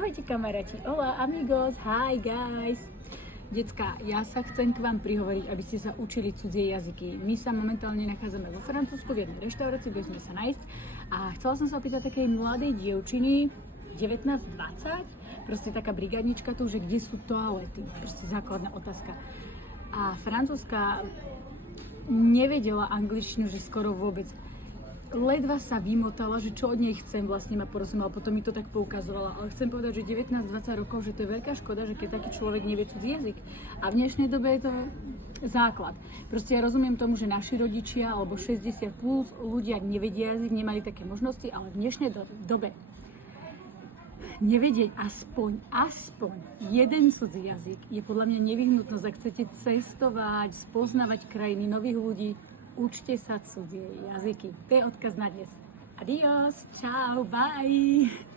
Ahojte kamaráti, hola amigos, hi guys. Decká, ja sa chcem k vám prihovoriť, aby ste sa učili cudzie jazyky. My sa momentálne nachádzame vo Francúzsku v jednej reštaurácii, kde sme sa nájsť a chcela som sa opýtať takej mladej dievčiny, 19-20, proste taká brigádnička tu, že kde sú toalety, proste základná otázka. A francúzska nevedela angličtinu, že skoro vôbec. Ledva sa vymotala, že čo od nej chcem, vlastne ma porozumela, potom mi to tak poukazovala. Ale chcem povedať, že 19-20 rokov, že to je veľká škoda, že keď taký človek nevie cudzí jazyk. A v dnešnej dobe je to základ. Proste ja rozumiem tomu, že naši rodičia alebo 60 plus ľudia nevedia jazyk, nemali také možnosti, ale v dnešnej dobe nevedieť aspoň jeden cudzí jazyk je podľa mňa nevyhnutnosť, ak chcete cestovať, spoznávať krajiny, nových ľudí. Učte sa cudzie jazyky. To je odkaz na dnes. Adios, čau, bye.